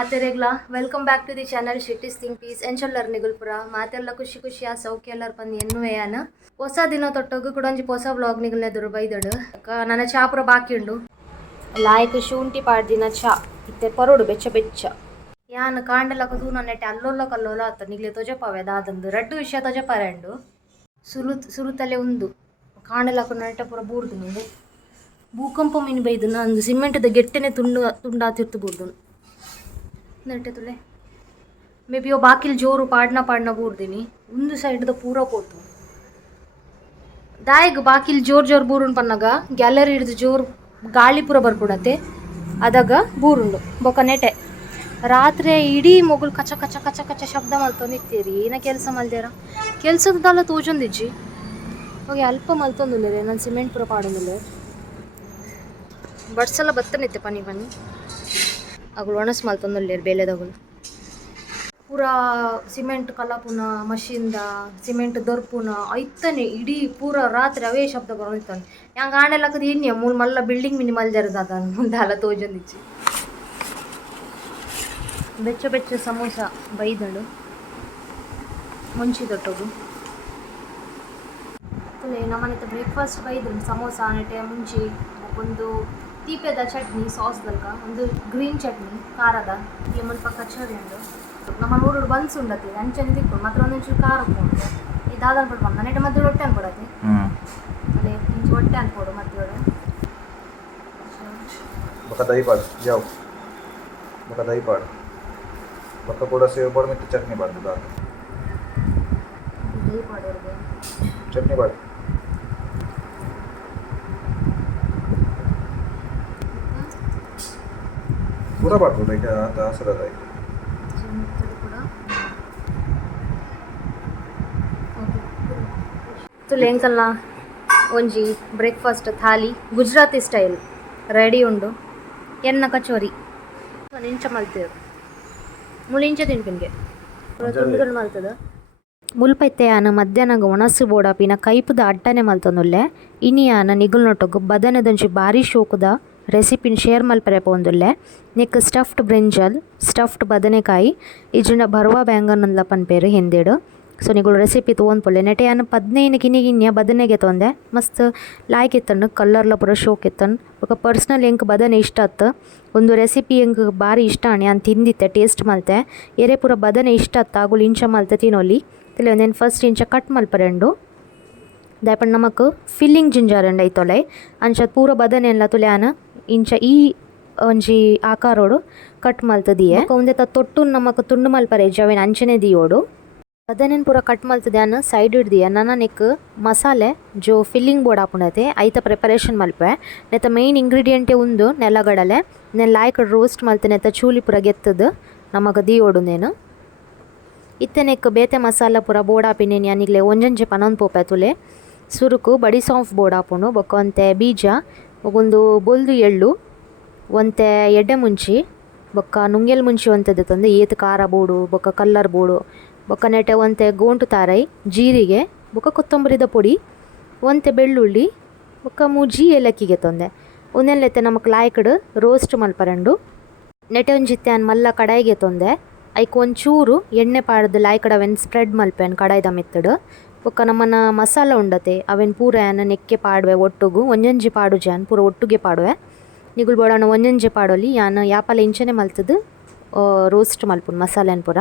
ಮಾತೆರೆಗ್ಲ welcome back to the channel ಶಿಟ್ಟಿಸ್ ಥಿಂಗ್ ಪೀಸ್ ಎಂಚಲ್ಲರ್ ನಿಗುಲ್ಪುರ ಮಾತೆಲ್ಲ ಖುಷಿ ಖುಷಿಯ ಸೌಖ್ಯ ಎಲ್ಲರ ಪಂದು ಎನ್ನುವೆಯಾನ ಹೊಸ ದಿನ ತೊಟ್ಟೋಗು ಕೂಡ ಒಂಜಿ ಹೊಸ ವ್ಲಾಗ್ ನಿಗುಲ್ನೆದುರು ಬೈದಡು ನನ್ನ ಚಾ ಪುರ ಬಾಕಿ ಉಂಡು ಲಾಯ್ಕ್ ಶುಂಠಿ ಪಾಡ್ದಿನ ಚಾ ಇತ್ತೆ ಪರೋಡು ಬೆಚ್ಚ ಬೆಚ್ಚ ಯಾನ್ ಕಾಂಡಲಕ ತೂನ ನೆಟ್ಟೆ ಅಲ್ಲೊಲ್ಲ ಕಲ್ಲೋಲ ಆತ ನಿಗ್ಲೆ ತೊಜಪವೆ ದಾದಂದು ರಡ್ಡು ವಿಷಯ ತೊಜಪರೆಂಡು ಸುರುತಲೆ ಉಂದು ಕಾಂಡಲಕ ನೆಟ್ಟ ಪುರ ಬೂರ್ದು ನಿಂದು ಭೂಕಂಪ ಮೀನು ಬೈದನ ಅಂದು ಸಿಮೆಂಟ್ದ ಗೆಟ್ಟೆನೆ ತುಂಡಾತಿರ್ತು ಬೂರ್ದು ನೆಟ್ಟೆ ತುಲೆ ಮೇ ಬಿ ಬಾಕಿಲ್ ಜೋರು ಪಾಡ್ನ ಬೂರ್ದಿನಿ ಒಂದು ಸೈಡ್ದ ಪೂರ ಪೋತು ದಾಯಗ್ ಬಾಕಿಲ್ ಜೋರ್ ಬೂರುಂಡು ಪನ್ನಗ ಗ್ಯಾಲರಿ ಹಿಡಿದು ಜೋರು ಗಾಳಿ ಪೂರ ಬರ್ಕೊಡತ್ತೆ ಅದಾಗ ಬೂರುಂಡು ಬೊಕ ನೆಟೆ ರಾತ್ರಿ ಇಡೀ ಮೊಗುಲು ಕಚ ಕಚ ಕಚ ಕಚ ಶಬ್ದ ಮಲ್ತೊಂದಿತ್ತೀರಿ ಏನ ಕೆಲಸ ಮಲ್ದೇರ ಕೆಲ್ಸದಲ್ಲ ತೋಜೊಂದಿಜ್ಜಿ ಹೋಗಿ ಅಲ್ಪ ಮಲ್ತೊಂದುಲ್ಲೇರೆ ನಾನು ಸಿಮೆಂಟ್ ಪೂರ ಪಾಡೊಂದುಲ್ಲೆ ಬಡ್ಸಲ ಬತ್ತನಿತ್ತೆ ಪನಿ ಅಗಳು ಒಣಸ್ ಮಲ್ತೊಂದುಲ್ಲೇರು ಬೇಲೆದಗಳು ಪೂರ ಸಿಮೆಂಟ್ ಕಲಪುನ ಮಷಿನ್ದ ಸಿಮೆಂಟ್ ದೊರ್ಪುನ ಐತನೆ ಇಡೀ ಪೂರ ರಾತ್ರಿ ಅವೇ ಶಬ್ದ ಬರೋಯ್ತಾನೆ ಹೆಂಗೆ ಆಣೆಲ್ಲಕ್ಕದ ಎಣ್ಣೆ ಮೂಲ ಮಲ್ಲ ಬಿಲ್ಡಿಂಗ್ ಮಿನಿ ಮಲ್ಜರದ ಮುಂದೆ ಅಲ್ಲ ತೋಜೊಂದಿಚ್ಚಿ ಬೆಚ್ಚ ಬೆಚ್ಚ ಸಮೋಸ ಬೈದಳು ಮುಂಚಿ ತೊಟ್ಟೋಗು ನಮ್ಮನೆ ಬ್ರೇಕ್ಫಾಸ್ಟ್ ಬೈದು ಸಮೋಸ ನೆಟ್ಟೆ ಮುಂಚಿ ಒಂದು ತೀಪೆದ ಚಟ್ನಿ ಸಾಸ್ದಲ್ಕ ಒಂದು ಗ್ರೀನ್ ಚಟ್ನಿ ಖಾರದ ಇಲ್ಲಿ ಮುಲ್ಪ ಕಚೋರಿ ಉಂಡು ನಮ್ಮ ಊರು ಬನ್ಸ್ ಉಂಡತಿ ಅಂಚನೆ ತಿಕ್ಕೊಂಡು ಮಾತ್ರ ಒಂದೊಂಚೂರು ಖಾರ ಉಂಟು ಇದಾದ ಬಿಟ್ಟು ಬಂದ ನೆಟ್ಟೆ ಮದ್ದು ಹೊಟ್ಟೆ ಅನ್ಕೊಡತಿ ಅದೇ ಇಂಚು ಹೊಟ್ಟೆ ಅನ್ಕೊಡು ಮದ್ದೊಡೆ बका दही पाड़ जाओ बका दही पाड़ बका ಕೂಡ ಸೇವ್ ಪಾಡ್ ಮತ್ತೆ ಚಟ್ನಿ ಪಾಡ್ ದಾಲ್ ದही ಪಾಡೋರ್ಗೆ ಚಟ್ನಿ ಪಾಡ್ पूरा पाड ಈಗ ಆಸರದ ಈಗ ತುಲೆಂಕಲ್ನ ಒಂಜಿ breakfast thali Gujarati style ready ಉಂಡು ಎನ್ನ ಕಚೋರಿ ಇಂಚ ಮಲ್ತೇವೆ ಮುಳಿಂಚ ತಿನ್ಪಿನ್ಗೆ ತುಂಡುಗಳು ಮಲ್ತದ ಮುಲ್ಪೈತೆ ಆನ ಮಧ್ಯಾಹ್ನಗ ಒಣಸು ಬೋಡಾಪಿನ ಕೈಪುದ ಅಡ್ಡನೆ ಮಲ್ತೊಂದುಲ್ಲೆ ಇನಿ ಆನ ನಿಗುಲ್ನೊಟ್ಟೊಗು ಬದನೆದೊಂಜಿ ಭಾರಿ ಶೋಕುದ ರೆಸಿಪಿನ ಶೇರ್ ಮಲ್ಪರೆ ಪೋಂದುಲ್ಲೆ ನೆಕ್ ಸ್ಟಫ್ಡ್ ಬ್ರಿಂಜಲ್ ಸ್ಟಫ್ಡ್ ಬದನೆಕಾಯಿ ಇಜ್ಜಿನ ಬರುವ ಬ್ಯಾಂಗನ್ಲ ಪನ್ಪೇರು ಹಿಂದೇಡು ಸೊ ನಿಗಳು ರೆಸಿಪಿ ತೊಗೊಂಡ್ಪೊಲ್ಲೆ ನೆಟೆ ನಾನು 15 ಕಿನಿಗಿನ್ಯ ಬದನೆಗೆ ತೊಂದೆ ಮಸ್ತ್ ಲಾಯ್ಕ್ ಇತ್ತನ್ನು ಕಲ್ಲರ್ಲ ಪೂರ ಶೋಕ್ ಇತ್ತನು ఒక ಪರ್ಸ್ನಲ್ ಎಂಕ್ ಬದನೆ ಇಷ್ಟ ಆತು ಒಂದು ರೆಸಿಪಿ ಎಂಕ್ ಭಾರಿ ಇಷ್ಟ ಆಣಿ ನಾನು ತಿಂದಿತ್ತೆ ಟೇಸ್ಟ್ ಮಲ್ತೆ ಎರೆ ಪೂರ ಬದನೆ ಇಷ್ಟ ಆತ ಆಗುಲು ಇಂಚ ಮಲ್ತೆ ತಿನ್ನೋಲಿ ತಿಳಿ ಒಂದೇನು ಫಸ್ಟ್ ಇಂಚ ಕಟ್ ಮಲ್ಪರೆಂಡು ದಾಯಪಂಡು ನಮಕ್ ಫಿಲ್ಲಿಂಗ್ ಜಿಂಜರ್ ಐತೊಲೆ ಅಂಚ ಪೂರ ಬದನೆ ಎಲ್ಲ ತುಲ್ಯಾನ ಇಂಚ ಈ ಒಂಜಿ ಆಕಾರೋಡು ಕಟ್ ಮಲ್ತದಿಯೆ ಒಂದೇ ತೊಟ್ಟು ನಮಕ್ ತುಂಡು ಮಲ್ಪರೆ ಜವೇನು ಅಂಚನೆ ದಿಯೋಡು ಅದನ್ನೇನು ಪೂರ ಕಟ್ ಮಲ್ತದೆ ಅನ್ನ ಸೈಡ್ ಹಿಡ್ದಿಯ ನನ್ನ ನೆಕ್ ಮಸಾಲೆ ಜೋ ಫಿಲ್ಲಿಂಗ್ ಬೋರ್ಡ್ ಹಾಪುಂಡತೆ ಐತ ಪ್ರಿಪರೇಷನ್ ಮಲ್ಪೆ ನೆತ್ತ ಮೇಯ್ನ್ ಇಂಗ್ರೀಡಿಯೆಂಟೇ ಒಂದು ನೆಲಗಡಲೆ ನೆಲ್ಲ ಲಾಯ್ಕ್ ರೋಸ್ಟ್ ಮಲ್ತೆ ನೆತ್ತ ಚೂಲಿ ಪೂರ ಗೆತ್ತದು ನಮಗೆ ದಿಯೋಡು ನೇನು ಇತ್ತೆ ನೆಕ್ ಬೇತೆ ಮಸಾಲ ಪೂರ ಬೋರ್ಡ್ ಹಾಪಿನೇನು ಯಾನಿಗ್ಲೆ ಒಂಜಂಜೆ ಪನೊಂದು ಪೋಪೆ ತುಲೆ ಸುರುಕು ಬಡಿ ಸಾಂಫ್ ಬೋರ್ಡ್ ಹಾಪುಂಡು ಬೊಕ್ಕ ಒಂತೆ ಬೀಜ ಒಂದು ಬೊಲ್ದು ಎಳ್ಳು ಒಂತೆ ಎಡ್ಡೆ ಮುಂಚಿ ಬೊಕ್ಕ ನುಂಗೆಲ್ ಮುಂಚಿ ಒಂತದ್ದು ತಂದು ಏತು ಖಾರ ಬೋಡು ಬೊಕ್ಕ ಕಲ್ಲರ್ ಬೋಡು ಬೊಕ್ಕ ನೆಟೆ ಒಂತೆ ಗೋಂಟು ತಾರೈ ಜೀರಿಗೆ ಬೊಕ್ಕ ಕೊತ್ತಂಬರಿದ ಪೊಡಿ ಒಂತೆ ಬೆಳ್ಳುಳ್ಳಿ ಬೊಕ್ಕ ಮೂಜಿ ಏಲಕ್ಕಿಗೆ ತೊಂದೆ ಒಂದೆಲ್ಲೈತೆ ನಮಕ್ ಲಾಯ್ಕಡ್ ರೋಸ್ಟ್ ಮಲ್ಪರೆಂಡು ನೆಟೆ ಒಂಜಿತ್ತೆ ಅನ್ ಮಲ್ಲ ಕಡಾಯಿಗೆ ತೊಂದೆ ಐಕ್ ಒಂಚೂರು ಎಣ್ಣೆ ಪಾಡ್ದು ಲಾಯ್ಕಡ್ ಅವೆನ್ ಸ್ಪ್ರೆಡ್ ಮಲ್ಪೆನ್ ಕಡಾಯ್ದ ಮೆತ್ತಡು ಬೊಕ್ಕ ನಮ್ಮನ ಮಸಾಲ ಉಂಡತೆ ಅವೆನ್ ಪೂರ ಏನ ನೆಕ್ಕೆ ಪಾಡುವೆ ಒಟ್ಟುಗು ಒಂಜಂಜಿ ಪಾಡು ಜಾನ್ ಪೂರ ಒಟ್ಟುಗೆ ಪಾಡುವೆ ನಿಗುಲ್ ಬೋಡಾನ ಒಂಜಂಜಿ ಪಾಡೋಲಿ ಯಾನು ಯಾಪಲ ಇಂಚನೆ ಮಲ್ತದು ರೋಸ್ಟ್ ಮಲ್ಪುನ್ ಮಸಾಲೆನ್ ಪೂರ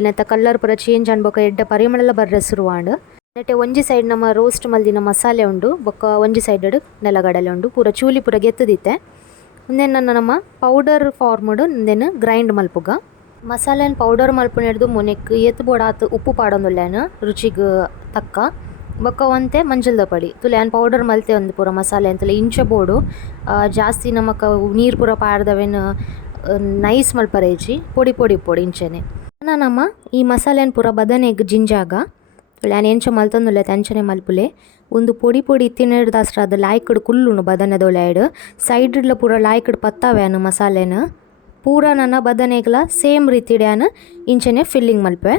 ನೆತ್ತ ಕಲ್ಲರ್ ಪೂರ ಚೇಂಜ್ ಅನ್ಬೊಕ ಎಡ್ಡ ಪರಿಮಳ ಬರ್ರೆ ಶುರುವಾಂಡು ನೆಟ್ಟೆ ಒಂಜಿ ಸೈಡ್ ನಮ್ಮ ರೋಸ್ಟ್ ಮಲ್ದಿನ ಮಸಾಲೆ ಉಂಡು ಬೊಕ್ಕ ಒಂಜಿ ಸೈಡ್ ನೆಲಗಡಲೆ ಉಂಡು ಪೂರ ಚೂಲಿ ಪೂರ ಗೆತ್ತದಿತ್ತೆ ಒಂದೇನು ನಮ್ಮ ಪೌಡರ್ ಫಾರ್ಮ್ಡ್ ಒಂದೇನು ಗ್ರೈಂಡ್ ಮಲ್ಪುಗ ಮಸಾಲೆನ ಪೌಡರ್ ಮಲ್ಪುನ ಹಿಡ್ದು ಮುನೆಕ್ ಎತ್ತು ಬೋಡಾತು ಉಪ್ಪು ಪಾಡೊಂದುಲ್ಲೇನು ರುಚಿಗೆ ತಕ್ಕ ಬೊಕ್ಕ ಒಂತೆ ಮಂಜಲ್ದ ಪಡಿ ತುಲ್ಯಾನ್ ಪೌಡರ್ ಮಲ್ತೆ ಒಂದು ಪೂರ ಮಸಾಲೆ ಅಂತಲೇ ಇಂಚ ಬೋಡು ಜಾಸ್ತಿ ನಮಕ ನೀರು ಪೂರ ಪಾಡ್ದವೇನು ನೈಸ್ ಮಲ್ಪರೇಜಿ ಪೊಡಿ ಪೊಡಿ ಪೊಡಿ ಇಂಚನೆ ನಮ್ಮ ಈ ಮಸಾಲೆನ ಪೂರ ಬದನೆಗ್ ಜಿಂಜಾಗ ತುಲ್ಯಾನ್ ಎಂಚ ಮಲ್ತೊಂದುಲ್ಲೆ ಅಂಚನೆ ಮಲ್ಪುಲೆ ಒಂದು ಪೊಡಿ ಪೊಡಿ ತಿನ್ನಡ್ದು ಅಸ್ರ ಅದು ಲಾಯ್ಕಡ್ ಕುಲ್ಲುನು ಬದನೆದೊಳಾಯ್ಡು ಸೈಡ್ಲ ಪೂರ ಲಾಯ್ಕಡ್ ಪತ್ತಾವ್ಯಾನು ಮಸಾಲೆನ ಪೂರ ನನ್ನ ಬದನೆಗ್ಲ ಸೇಮ್ ರೀತಿಡ್ಯಾನು ಇಂಚನೆ ಫಿಲ್ಲಿಂಗ್ ಮಲ್ಪೆ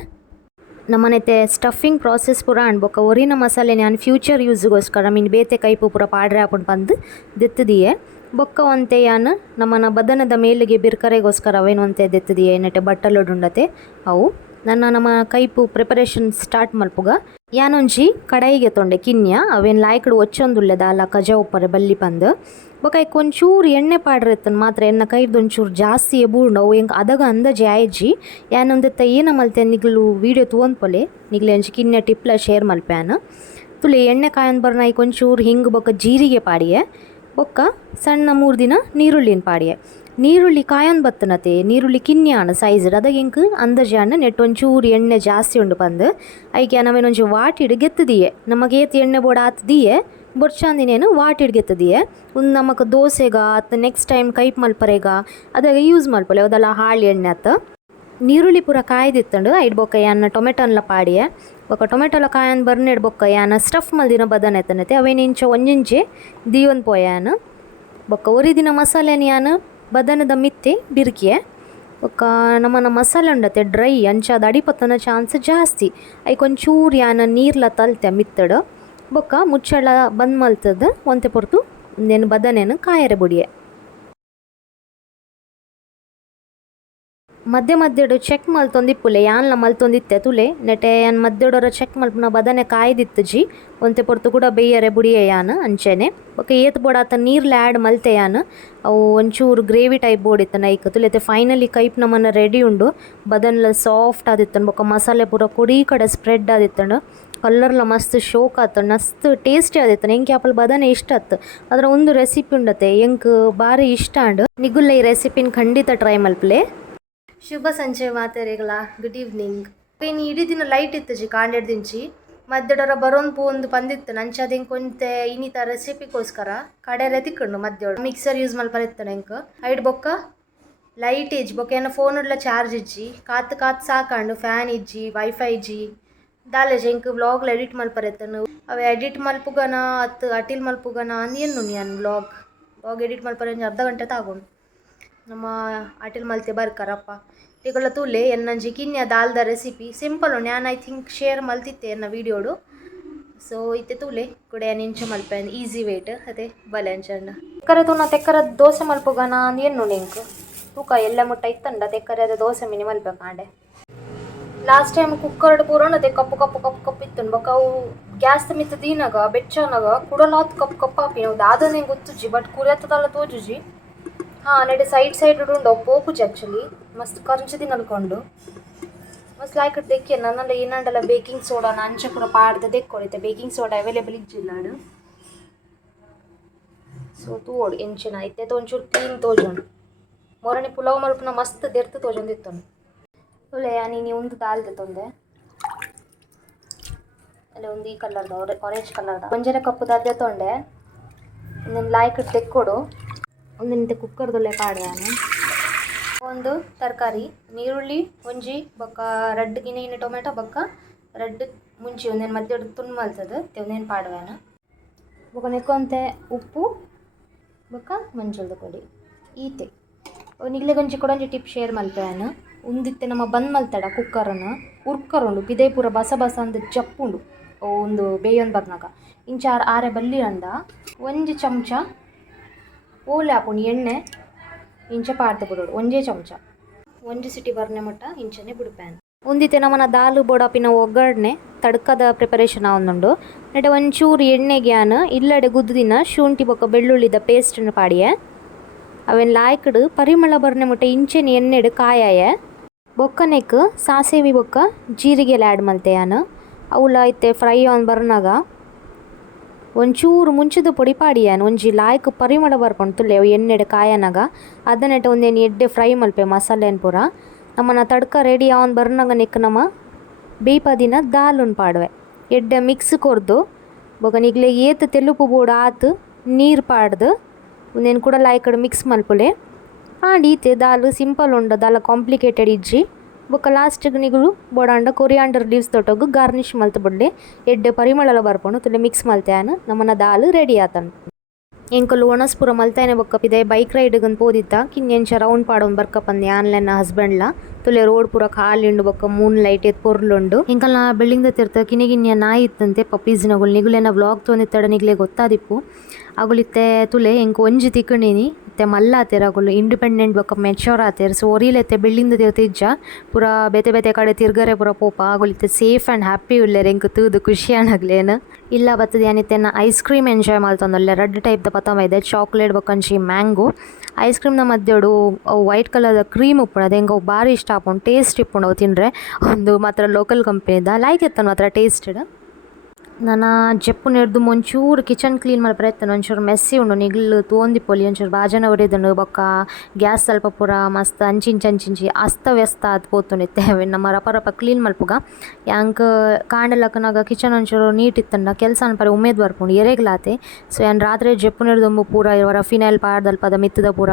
ನಮ್ಮನೆತೆ ಸ್ಟಫಿಂಗ್ ಪ್ರಾಸೆಸ್ ಪೂರ ಅನ್ಬೊಕ್ಕ ಒರಿನ ಮಸಾಲೆ ನಾನು ಫ್ಯೂಚರ್ ಯೂಸ್ಗೋಸ್ಕರ ಮೀನು ಬೇತೆ ಕೈಪು ಪೂರ ಪಾಡ್ರೆ ಹಾಕೊಂಡು ಬಂದು ದೆತ್ತದಿಯೆ ಬೊಕ್ಕ ಒಂತೆ ಯಾನ್ ನಮ್ಮನ ಬದನದ ಮೇಲಿಗೆ ಬಿರ್ಕರೆಗೋಸ್ಕರ ಅವೇನು ಒಂತೆ ದೆತ್ತದಿಯೆ ನೆಟ್ಟೆ ಬಟ್ಟಲೊಡುಂಡತೆ ಅವು ನಮ್ಮ ಕೈಪು ಪ್ರಿಪರೇಷನ್ ಸ್ಟಾರ್ಟ್ ಮಲ್ಪುಗ ಯಾನೊಂಜಿ ಕಡಾಯಿಗೆ ತೊಂಡೆ ಕಿನ್ಯ ಅವೇನು ಲಾಯ್ಕಡು ಒಚ್ಚೊಂದುಲ್ಲೆ ದಾಲ ಕಜ ಉಪ್ಪರೆ ಬಲ್ಲಿ ಪಂದ್ ಬೊಕ ಐಕ್ ಒಂಚೂರು ಎಣ್ಣೆ ಪಾಡ್ರೆತ್ತನ್ ಮಾತ್ರ ಎನ್ನ ಕೈರ್ದು ಒಂಚೂರು ಜಾಸ್ತಿ ಎಬೂರ್ಂಡು ಅವು ಎಂಕ್ ಅದಗ ಅಂದಾಜೆ ಆಯ್ಜಿ ಯಾನೊಂದೆತ್ತ ಏನ ಮಲ್ತೆ ನಿಗ್ಲು ವೀಡಿಯೋ ತೂವೊಂದ್ಪೊಲೆ ನಿಗ್ಲೆ ಒಂಜಿ ಕಿನ್ಯ ಟಿಪ್ಲ ಶೇರ್ ಮಲ್ಪ್ಯಾನ ತುಲೆ ಎಣ್ಣೆ ಕಾಯನ್ ಬರ್ನ ಐಕ್ ಒಂಚೂರು ಹಿಂಗೆ ಬೊಕ ಜೀರಿಗೆ ಪಾಡಿಯೆ ಬೊಕ್ಕ ಸಣ್ಣ 3 ದಿನ ನೀರುಳ್ಳಿನ ಪಾಡಿಯೆ ನೀರುಳ್ಳಿ ಕಾಯನ್ ಬತ್ತನತೆ ನೀರುಳ್ಳಿ ಕಿನ್ಯಾನ ಸೈಜ್ ಅದಾಗ ಎಂಕ್ ಅಂದಾಜಾನ ನೆಟ್ ಒಂಚೂರು ಎಣ್ಣೆ ಜಾಸ್ತಿ ಉಂಡು ಪಂದ್ ಐಕೆ ನಾವೇನೊಂಚು ವಾಟಿಡ್ ಗೆತ್ತದಿಯೆ ನಮಗೆ ಏತ್ ಎಣ್ಣೆ ಬೋಡ ಆತದಿಯೆ ಬೊರ್ಚಾಂದಿನೇನು ವಾಟಿಡ್ ಗೆತ್ತದಿಯೆ ಒಂದು ನಮಕ್ ದೋಸೆಗ ಅತ್ತ ನೆಕ್ಸ್ಟ್ ಟೈಮ್ ಕೈಪ್ ಮಲ್ಪರೆಗ ಅದಾಗ ಯೂಸ್ ಮಲ್ಪೊಲೆ ಅದೆಲ್ಲ ಹಾಳು ಎಣ್ಣೆ ಅತ್ತ ನೀರುಳ್ಳಿ ಪೂರ ಕಾಯ್ದಿತ್ತಂಡು ಐಡ್ ಬೊಕ್ಕ ಯಾನ ಟೊಮೆಟೊನ್ಲ ಪಾಡಿಯೆ ಬೊಕ್ಕ ಟೊಮೆಟೊಲ ಕಾಯನ್ ಬರ್ನೆಡ್ ಬೊಕ್ಕ ಯಾನ ಸ್ಟಫ್ ಮಲ್ದಿನ ಬದನೆ ಎತ್ತನತೆ ಅವೇನಿಂಚ ಒಂಜಿಂಚೆ ದೀವನ್ ಪೋಯಾನ ಬೊಕ್ಕ ಒರಿದಿನ ಮಸಾಲೆನ ಯಾನು ಬದನದ ಮಿತ್ತಿ ಬಿರ್ಕಿಯೆ ಬೊಕ್ಕ ನಮ್ಮನ ಮಸಾಲೆ ಉಂಡತೆ ಡ್ರೈ ಅಂಚಾದ ಅಡಿಪತ್ತನ ಚಾನ್ಸ್ ಜಾಸ್ತಿ ಐಕೊಂಚೂರು ಯಾನ ನೀರ್ಲ ತಲ್ತೆ ಮಿತ್ತಡು ಬೊಕ್ಕ ಮುಚ್ಚಳ ಬಂದ್ ಮಲ್ತದ ಒಂತೆ ಪೊರ್ತು ಒಂದೇನು ಬದನೆನು ಕಾಯರೆ ಬುಡಿಯೆ ಮಧ್ಯೆ ಮಧ್ಯಡು ಚೆಕ್ ಮಲ್ತೊಂದಿಪ್ಪುಲೆ ಯಾನ್ಲ ಮಲ್ತೊಂದಿತ್ತೆ ತುಲೆ ನೆಟೆ ಯಾನ್ ಮಧ್ಯಡೋರ ಚೆಕ್ ಮಲ್ಪುನ ಬದನೆ ಕಾಯ್ದಿತ್ತು ಜಿ ಒಂತೆ ಪೊರ್ತು ಕೂಡ ಬೇಯರೆ ಬುಡಿಯೆ ಯಾನ್ ಅಂಚೆನೆ ಬೊಕ ಏತ್ ಬೋಡಾತ ನೀರ್ಲ ಆ್ಯಡ್ ಮಲ್ತೆ ಯಾನ್ ಅವು ಒಂಚೂರು gravy type ಬೋಡಿತ್ತು Nike ತುಲೆತೆ finally Kaif ನಮ್ಮನ್ನ ರೆಡಿ ಉಂಡು ಬದನ್ಲ ಸಾಫ್ಟ್ ಆದಿತ್ತಂಡು ಬೊಕ ಮಸಾಲೆ ಪೂರ ಕೊಡಿ ಕಡೆ ಸ್ಪ್ರೆಡ್ ಆದಿತ್ತಂಡು ಕಲ್ಲರ್ಲ ಮಸ್ತ್ ಶೋಕ್ ಆತಂಡು ಮಸ್ತ್ ಟೇಸ್ಟಿ ಆದಿತ್ತು ಎಂಕ್ ಆಪಲ್ ಬದನೆ ಇಷ್ಟ ಆತು ಅದರ ಒಂದು ರೆಸಿಪಿ ಉಂಡತೆ ಎಂಕ್ ಭಾರಿ ಇಷ್ಟ ಅಂಡು ನಿಗುಲ್ಲ ಈ ರೆಸಿಪಿನ ಖಂಡಿತ ಟ್ರೈ ಮಲ್ಪಲೆ ಶುಭ ಸಂಜೆ ಮಾತೆರೆಗಳ ಗುಡ್ ಈವ್ನಿಂಗ್ ಏನು ಇಡೀ ದಿನ ಲೈಟ್ ಇತ್ತು ಜಿ ಕಾಂಡೆಡ್ ದಿಂಚಿ ಮಧ್ಯಡರ ಬರೋನ್ ಪೋಂದು ಪಂದಿತ್ತು ನಂಚದ ಹೆಂಗೆ ಕೊಂತೆ ಇನ್ನಿತ ರೆಸಿಪಿಗೋಸ್ಕರ ಕಡೆರೆ ತಿಕ್ಕೊಂಡು ಮಧ್ಯೋಡು ಮಿಕ್ಸರ್ ಯೂಸ್ ಮಲ್ಪರಿತ್ತು ಹೆಂಗೆ ಐಡ್ ಬೊಕ್ಕ ಲೈಟ್ ಇಜ್ಜಿ ಬೊಕ್ಕ ಏನೋ ಫೋನ್ ಉಡ್ಲ ಚಾರ್ಜ್ ಇಜ್ಜಿ ಕಾತು ಸಾಕಂಡು ಫ್ಯಾನ್ ಇಜ್ಜಿ ವೈಫೈ ಇಜ್ಜಿ ದಾಲೇಜ್ ಹೆಂಗೆ ವ್ಲಾಗ್ಲ ಎಡಿಟ್ ಮಲ್ಪರಿತ್ತನು ಅವು ಎಡಿಟ್ ಮಲ್ಪುಗನ ಅತ್ತು ಅಟಿಲ್ ಮಲ್ಪುಗನ ಅಂದೇನು ನಾನು ವ್ಲಾಗ್ ಎಡಿಟ್ ಮಲ್ಪರ ಅರ್ಧ ಗಂಟೆ ತಾಗೊಂಡು ನಮ್ಮ ಅಟಿಲ್ ಮಲ್ತೆ ಬರ್ಕರಪ್ಪ ಇವುಗಳ ತೂಲೆ ಎನ್ನಂಜಿ ಕಿನ್ಯ ದಾಲ್ದ ರೆಸಿಪಿ ಸಿಂಪಲ್ ಉಂಡು ನಾನು ಐ ಥಿಂಕ್ ಶೇರ್ ಮಲ್ತಿತ್ತೆ ಎನ್ನ ವೀಡಿಯೋಡು ಸೊ ಇತ್ತೆ ತೂಲೆ ಕೂಡ ನಿಂಚ ಮಲ್ಪೇನು ಈಸಿ ವೇಟ್ ಅದೇ ಬಲೆ ಅಂಚಂಡ ತೆಕ್ಕರ ದೋಸೆ ಮಲ್ಪುಗನ ಏನು ನಿಂಕ್ ತೂಕ ಎಲ್ಲ ಮುಟ್ಟ ಇತ್ತಂಡ ತೆಕ್ಕರದ ದೋಸೆ ಮಿನಿ ಮಲ್ಪೇಕಾಂಡೆ ಲಾಸ್ಟ್ ಟೈಮ್ ಕುಕ್ಕರ್ಡ್ ಪೂರಣ ಅದೇ ಕಪ್ಪು ಇತ್ತು ಬೊಕ್ಕ ಅವು ಗ್ಯಾಸ್ ಮಿತ್ತು ದೀನಾಗ ಬೆಚ್ಚನಾಗ ಕುಡಲಾತ್ ಕಪ್ಪು ಆಪಿ ನಾವು ದಾದನೆ ಗೊತ್ತುಜಿ ಬಟ್ ಕುರಿಯತ್ತದಲ್ಲ ತೋಜುಜಿ ಹಾಂ ನೆಡೆ ಸೈಡ್ ಉಂಡು ಪೋಪುಜಿ ಆ್ಯಕ್ಚುಲಿ ಮಸ್ತ್ ಕರ್ಚದಿ ನಲ್ಕೊಂಡು ಮಸ್ತ್ ಲಾಯ್ಕ್ ದೆಕ್ಕೆ ನನ್ನೆಲ್ಲ ಏನಂಡಲ್ಲ ಬೇಕಿಂಗ್ ಸೋಡಾನ ಅಂಚೆ ಪೂರ ಪಾಡ್ದು ದೆಕ್ಕೊಳಿತೆ ಬೇಕಿಂಗ್ ಸೋಡಾ ಅವೈಲೇಬಲ್ ಇಜ್ಜಿಲ್ಲ ನಾಡು ಸೊ ತೂಡು ಎಂಚಿನ ಐತೆ ಒಂಚೂರು ಕ್ಲೀನ್ ತೋಜುಂಡು ಮೊರಣಿ ಪುಲಾವ್ ಮಲ್ಪನ ಮಸ್ತ್ ದೆರ್ತು ತೋಜೊಂದಿತ್ತು ಒಳ್ಳೆ ನೀನು ಒಂದು ದಾಲ್ದೆ ತೊಂದೆ ಅಲ್ಲೇ ಒಂದು ಈ ಕಲರ್ದ ಆರೆಂಜ್ ಕಲರ್ದ ಒಂಜರೆ ಕಪ್ಪು ದದ್ದೆ ತೊಂಡೆ ಇನ್ನೊಂದು ಲಾಯ್ಕ್ ದೆಕ್ಕೊಡು ಒಂದಿನ ಕುಕ್ಕರ್ದೊಳ್ಳೆ ಪಾಡೆ ನಾನು ಒಂದು ತರಕಾರಿ ನೀರುಳ್ಳಿ ಒಂಜಿ ಬೊಕ್ಕ ರೆಡ್ ಗಿನ ಟೊಮೆಟೊ ಬೊಕ್ಕ ರೆಡ್ ಮುಂಚಿ ಒಂದೇನು ಮಧ್ಯ ತುಂಡು ಮಲ್ತದ ಒಂದೇನು ಪಾಡುವೆನ ಬೊಕ್ಕ ನೆಕ್ಕೊಂತೆ ಉಪ್ಪು ಬೊಕ್ಕ ಮಂಜುಳದ ಪೊಡಿ ಈತೆ ನಿಗ್ಲೆ ಗಂಜಿ ಕೊಡೊಂಜಿ ಟಿಪ್ ಶೇರ್ ಮಲ್ಪೇನು ಉಂದಿತ್ತೆ ನಮ್ಮ ಬಂದ್ ಮಲ್ತಡ ಕುಕ್ಕರನ್ನು ಉರ್ಕರುಂಡು ಪಿದೇ ಪೂರ ಬಸ ಅಂದು ಜಪ್ಪುಂಡು ಒಂದು ಬೇಯೊಂದು ಬರ್ನಾಗ ಇಂಚಾರು ಆರೆ ಬಲ್ಲಿ ಅಂದ ಒಂಜಿ ಚಮಚ ಓಲೆ ಹಾಕೊಂಡು ಎಣ್ಣೆ ಇಂಚ ಪಾಡ್ದು ಬಿಡೋಡು ಒಂಜೇ ಚಮಚ ಒಂಜಿ ಸಿಟಿ ಬರ್ನೆ ಮಟ್ಟ ಇಂಚನೆ ಬಿಡ್ಪ್ಯಾನ್ ಒಂದಿತ್ತೆ ನಮ್ಮನ ದಾಲು ಬೋಡಾಪಿನ ಒಗ್ಗರಣೆ ತಡ್ಕದ ಪ್ರಿಪರೇಷನ್ ಆವೊಂದುಂಡು ನೆಡೆ ಒಂಚೂರು ಎಣ್ಣೆಗ್ಯಾನ್ ಇಲ್ಲಡೆ ಗುದ್ದಿನ ಶುಂಠಿ ಬೊಕ್ಕ ಬೆಳ್ಳುಳ್ಳಿದ ಪೇಸ್ಟನ್ನು ಪಾಡಿಯೆ ಅವೇನು ಲಾಯ್ಕಡು ಪರಿಮಳ ಬರ್ನೆ ಮುಟ್ಟ ಇಂಚೆನ ಎಣ್ಣೆಡು ಕಾಯಾಯ ಬೊಕ್ಕನೆಕ್ ಸಾಸೇವಿ ಬೊಕ್ಕ ಜೀರಿಗೆಲ್ಲ ಆ್ಯಡ್ ಮಲ್ತೆಯಾನು ಅವಳ ಐತೆ ಫ್ರೈ ಆನ್ ಬರ್ನಾಗ ಒಂಚೂರು ಮುಂಚದ ಪೊಡಿ ಪಾಡಿಯಾನು ಒಂಜಿ ಲಾಯ್ಕ್ ಪರಿಮಳ ಬರ್ಕೊಂಡು ತುಳ್ಳೆ ಎಣ್ಣೆಡೆ ಕಾಯನಾಗ ಅದನ್ನೆಟ ಒಂದೇನು ಎಡ್ಡೆ ಫ್ರೈ ಮಲ್ಪೆ ಮಸಾಲೆನ ಪೂರ ನಮ್ಮನ್ನ ತಡ್ಕ ರೆಡಿ ಆನ್ ಬರ್ನಾಗ ನೆಕ್ ನಮ್ಮ ಬೇಯ್ಪದಿನ ದಾಲುನ್ ಪಾಡುವೆ ಎಡ್ಡೆ ಮಿಕ್ಸ್ ಕೊರ್ದು ಬೊಕ ನಿಗ್ಲೆ ಏತ್ ತೆಲುಪು ಬೋಡು ಆತು ನೀರು ಪಾಡ್ದು ಒಂದೇನು ಕೂಡ ಲಾಯ್ಕಡ್ ಮಿಕ್ಸ್ ಮಲ್ಪುಲೆ ಆಡೀತೆ ದಾಲು ಸಿಂಪಲ್ ಉಂಡು ದಾಲ ಕಾಂಪ್ಲಿಕೇಟೆಡ್ ಇಜ್ಜಿ ಬೊಕ್ಕ ಲಾಸ್ಟಿಗೆ ನಿಗುಲು ಬೋಡಾಂಡ ಕೊರಿಯಾಂಡರ್ ಲೀವ್ಸ್ ತೊಟ್ಟೋಗು ಗಾರ್ನಿಷ್ ಮಲ್ತು ಬಿಡ್ಲೆ ಎಡ್ಡೆ ಪರಿಮಳಲ ಬರ್ಪುಂಡು ತುಲೆ ಮಿಕ್ಸ್ ಮಲ್ತೆಯಾನು ನಮ್ಮನ್ನ ದಾಲ್ ರೆಡಿ ಆತನು ಎಂಕಲು ಒಣಸ್ಪುರ ಮಲ್ತಾನೆ ಬೊಕ್ಕಪಿದೆ ಬೈಕ್ ರೈಡ್ಗನ್ ಪೋದಿತ್ತ ಕಿಂಜೆಂಚ ರೌಂಡ್ ಪಾಡೊಂದು ಬರ್ಕಪಂದೆ ಆನ್ಲೈನ್ ಹಸ್ಬೆಂಡ್ಲ ತುಲೆ ರೋಡ್ ಪೂರ ಖಾಲಿ ಉಂಡು ಬೊಕ್ಕ ಮೂನ್ ಲೈಟ್ ಎತ್ ಪೊರ್ಲುಂಡು ಎಂಕಲ್ನ ಬಿಲ್ಡಿಂಗ್ ತಿರ್ತ ಕಿನಿಗಿನ್ಯ ನಾಯಿ ಇತ್ತಂತೆ ಪಪ್ಪೀಸ್ನಗುಲು ನಿಗುಲೆನ ವ್ಲಾಗ್ ತೋಂದಿತ್ತಡ ನಿಗ್ಲೆ ಗೊತ್ತಾದಿಪ್ಪು ಅಗುಲಿತ್ತೆ ತುಲೆ ಎಂಕ್ ಒಂಜಿ ತಿಕ್ಕಣಿನಿ ಇತ್ತೆ ಮಲ್ಲ ಆತೇರ್ ಅಗುಲು ಇಂಡಿಪೆಂಡೆಂಟ್ ಬೊಕ್ಕ ಮೆಚೂರ್ ಆತೇರ್ ಸೊ ಒರಿಲೆತ್ತೆ ಬಿಲ್ಡಿಂಗ್ ತಿರ್ತಿಜ್ಜ ಪೂರ ಬೇತೆ ಬೇತೆ ಕಡೆ ತಿರ್ಗರೆ ಪೂರ ಪೋಪ ಅಗುಲಿತ್ತೆ ಸೇಫ್ ಆ್ಯಂಡ್ ಹ್ಯಾಪಿ ಉಲ್ಲೆರ್ ಎಂಕ್ ತೂದು ಖುಷಿ ಆನಾಗ್ಲೇನು ಇಲ್ಲ ಬತ್ತದ ಏನಿತ್ತೆನ ಐಸ್ ಕ್ರೀಮ್ ಎಂಜಾಯ್ ಮಾಡ್ತಂದೊಲ್ಲೆ ರೆಡ್ ಟೈಪ್ದ ಪತಮ ಇದೆ ಚಾಕ್ಲೇಟ್ ಬೊಕ್ಕಂಚಿ ಮ್ಯಾಂಗೋ ಐಸ್ ಕ್ರೀಮ್ನ ಮಧ್ಯಡು ಅವು ವೈಟ್ ಕಲರ್ದ ಕ್ರೀಮ್ ಉಪ್ಪುಂಡು ಅದು ಹೆಂಗೆ ಭಾರಿ ಇಷ್ಟ ಆಪುಂಡು ಟೇಸ್ಟ್ ಇಪ್ಪುಂಡು ಅವು ತಿಂದರೆ ಒಂದು ಮಾತ್ರ ಲೋಕಲ್ ಕಂಪ್ನಿದ ಲೈಕ್ ಇತ್ತನು ಮಾತ್ರ ಟೇಸ್ಟೆಡ್ ನಾನು ಜಪ್ಪು ನೆಡ್ದು ಒಂಚೂರು ಕಿಚನ್ ಕ್ಲೀನ್ ಮಾಡಿ ಇತ್ತೇನೆ ಒಂಚೂರು ಮೆಸ್ಸಿ ಉಂಡು ನಿಗ್ಲು ತೋಂದಿಪ್ಪೊಲಿ ಒಂಚೂರು ಬಾಜನ ಹೊರಿದನು ಬೊಕ್ಕ ಗ್ಯಾಸ್ ಸ್ವಲ್ಪ ಪೂರ ಮಸ್ತ್ ಅಂಚಿಂಚಿ ಅಸ್ತವ್ಯಸ್ತ ಅದು ಪೋತುಂಡಿತ್ತೆ ನಮ್ಮ ರಪ ಕ್ಲೀನ್ ಮಲ್ಪುಗ ಯಾಂಕ್ ಕಾಂಡಲಕ್ಕನಾಗ ಕಿಚನ್ ಒಂಚೂರು ನೀಟ್ ಇತ್ತಂಡ ಕೆಲಸ ಅನ್ಪರೆ ಉಮೇದ್ ಬರ್ಪುಂಡು ಎರೆಗ್ಲಾತೆ ಸೊ ಯಾನ್ ರಾತ್ರಿ ಜಪ್ಪು ನೆಡ್ದು ಪೂರ ಇವರ ಫಿನೈಲ್ ಪಾಡ್ದಲ್ಪದ ಮಿತ್ತದ ಪೂರ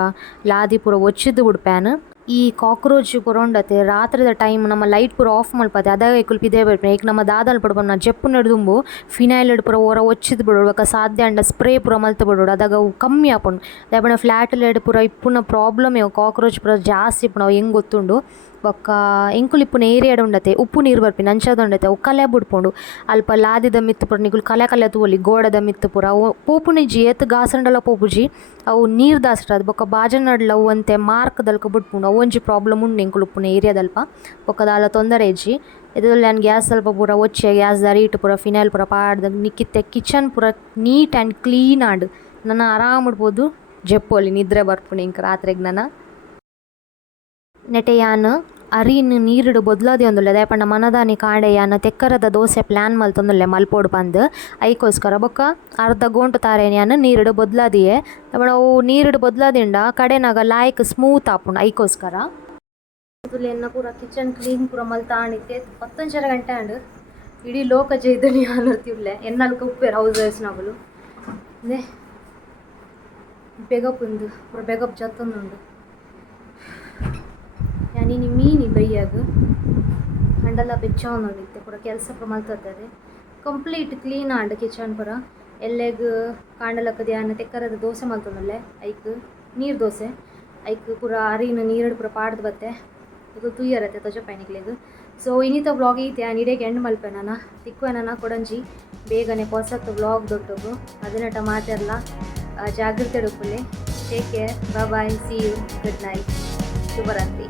ಲಾದಿ ಪೂರ ಒಚ್ಚಿದ್ದು ಬಿಡ್ಪ್ಯಾನ್ ಈ ಕಾಕ್ರೋಚ್ ಪೂರ ಉಂಡತೆ ರಾತ್ರಿದ ಟೈಮ್ ನಮ್ಮ ಲೈಟ್ ಪೂರ ಆಫ್ ಮಲ್ಪದೆ ಅದಾಗ ಏಕುಲು ಪಿದೇ ಬರ್ಪೇನೆ ಈಗ ನಮ್ಮ ದಾದಲ್ ಪಡ್ಬನ್ನ ಜಪ್ಪು ನೆಡ್ದುಂಬು ಫಿನೈಲ್ ಪೂರ ಓರ ಒಚ್ಚಿದ್ ಬಿಡೋಡು ಸಾಧ್ಯ ಅಂಡ ಸ್ಪ್ರೇ ಪೂರ ಮಲ್ತು ಬಿಡೋಡು ಅದಾಗ ಅವು ಕಮ್ಮಿ ಆಪುಂಡು ದಾಯಪಂಡ ಫ್ಲ್ಯಾಟ್ ಲೆಡ್ ಪೂರ ಇಪ್ಪುನ ಪ್ರಾಬ್ಲಮ್ ಇವು ಕಾಕ್ರೋಚ್ ಪೂರ ಜಾಸ್ತಿ ಇಪ್ಪುನ ಅವು ಹೆಂಗೆ ಗೊತ್ತುಂಡು ಬೊಕ್ಕ ಎಂಕುಲು ಇಪ್ಪುನ ಏರಿಯಾಡ್ ಉಂಡತೆ ಉಪ್ಪು ನೀರು ಬರ್ಪಿನ ಅಂಚದ ಉಂಡತೆ ಅವು ಕಲೆ ಬಿಡ್ಪುಂಡು ಅಲ್ಪ ಲಾದಿದ ಮಿತ್ತು ಪೂರ ನಿಗುಲು ಕಲೆ ತೂವಲಿ ಗೋಡದ ಮಿತ್ತು ಪೂರ ಅವು ಪೋಪುನಿಜ್ಜಿ ಎತ್ತು ಗಾಸಂಡಲ ಪೋಪುಜಿ ಅವು ನೀರು ದಾಸ್ರ ಅದು ಬೊಕ್ಕ ಬಾಜನಡ್ಲ ಅವು ಅಂತೆ ಮಾರ್ಕ್ ದಲ್ಕ ಬಿಡ್ಪುಂಡು ಅವು ಒಂಜಿ ಪ್ರಾಬ್ಲಮ್ ಉಂಡು ಎಂಕುಲು ಉಪ್ಪುನ ಏರಿಯಾದಲ್ಪ ಬೊಕ್ಕ ದಾಲ ತೊಂದರೆ ಇಜ್ಜಿ ಇದರಲ್ಲಿ ನಾನು ಗ್ಯಾಸ್ ಸ್ವಲ್ಪ ಪೂರ ಒಚ್ಚೆ ಗ್ಯಾಸ್ ದರೀಟ್ ಪೂರ ಫಿನೈಲ್ ಪೂರ ಪಾಡ್ದಾಗ ನಿಕ್ಕಿತ್ತೆ ಕಿಚನ್ ಪೂರ ನೀಟ್ ಆ್ಯಂಡ್ ಕ್ಲೀನ್ ಆಂಡ್ ನಾನು ಆರಾಮ್ ಇಡ್ಬೋದು ಜಪ್ಪೊಲಿ ನಿದ್ರೆ ಬರ್ಪುಂಡು ಇಂಕ ರಾತ್ರಿಗೆ ನಾನು ನೆಟೆ ಯಾನ್ ಅರಿನ್ ನೀರುಡು ಬೊದ್ಲಾದಿ ಒಂದುಲ್ಲೆ ದಾಯಪಂಡ ಮನದಾನಿ ಕಾಂಡೆ ಯಾನ್ ತೆಕ್ಕರದ ದೋಸೆ ಪ್ಲ್ಯಾನ್ ಮಲ್ತೊಂದುಲ್ಲೆ ಮಲ್ಪೋಡು ಬಂದು ಐಕೋಸ್ಕರ ಬೊಕ್ಕ ಅರ್ಧ ಗೋಂಟು ತಾರೇನು ಯಾನ್ ನೀರುಡು ಬೊದ್ಲಾದಿಯೇ ದಾಯಪಂಡ ಅವು ನೀರುಡು ಬೊದ್ಲಾದಿಂಡ ಕಡೆನಾಗ ಲಾಯ್ಕ್ ಸ್ಮೂತ್ ಆಪುಂಡು ಐಕೋಸ್ಕರ ಎನ್ನ ಪೂರ ಕಿಚನ್ ಕ್ಲೀನ್ ಪೂರ ಮಲ್ತಾಣಿತ್ತೆ 11 ಗಂಟೆ ಅಂಡ್ ಇಡೀ ಲೋಕ ಜೈದನಿ ಆನರ್ತಿವ್ಲೆ ಎನ್ನಲ್ಕ ಉಪ್ಪೇರು ಹೌಸ್ ವೈಫ್ನಗಳು ಅದೇ ಬೆಗಪ್ ಉಂದು ಪೂರ ಬೆಗಪ್ ಜತ್ತೊಂದುಂಡು ಯಾನಿ ಮೀನಿ ಬೈಯಾಗ ಹಂಡೆಲ್ಲ ಬೆಚ್ಚೊಂದುಂಡಿತ್ತೆ ಪೂರ ಕೆಲಸ ಪೂರ ಮಲ್ತದೆ ಕಂಪ್ಲೀಟ್ ಕ್ಲೀನ್ ಆಂಡ್ ಕಿಚನ್ ಪೂರ ಎಲ್ಲೆಗ್ ಕಾಂಡಲಕ್ಕದ ಯಾನ ತೆಕ್ಕರದ ದೋಸೆ ಮಲ್ತೊಂದುಲ್ಲೆ ಐಕ್ ನೀರು ದೋಸೆ ಐಕ್ ಪೂರ ಅರಿನ ನೀರಡು ಪೂರ ಪಾಡ್ದು ಬತ್ತೆ ಇದು ತುಯ್ಯರತ್ತೆ ತೊಜಪೈನಿಗ್ಲೆಗ್ ಸೊ ಇನ್ನಿತ ವ್ಲಾಗ್ ಐತೆ ಆ ನೀರಿಗೆ ಎಂಡ್ ಮಲ್ಪೆ ನಾನು ತಿಕ್ಕುವೆ ನನ್ನ ಕೊಡಂಜಿ ಬೇಗನೆ ಹೊಸತ್ತು ವ್ಲಾಗ್ ದೊಡ್ಡದು ಅದನ್ನಟ ಮಾತೆಲ್ಲ ಜಾಗ್ರತೆ ಇಡುಪ್ಪುಲೆ take care bye see you good night ಶುಭರಾತ್ರಿ.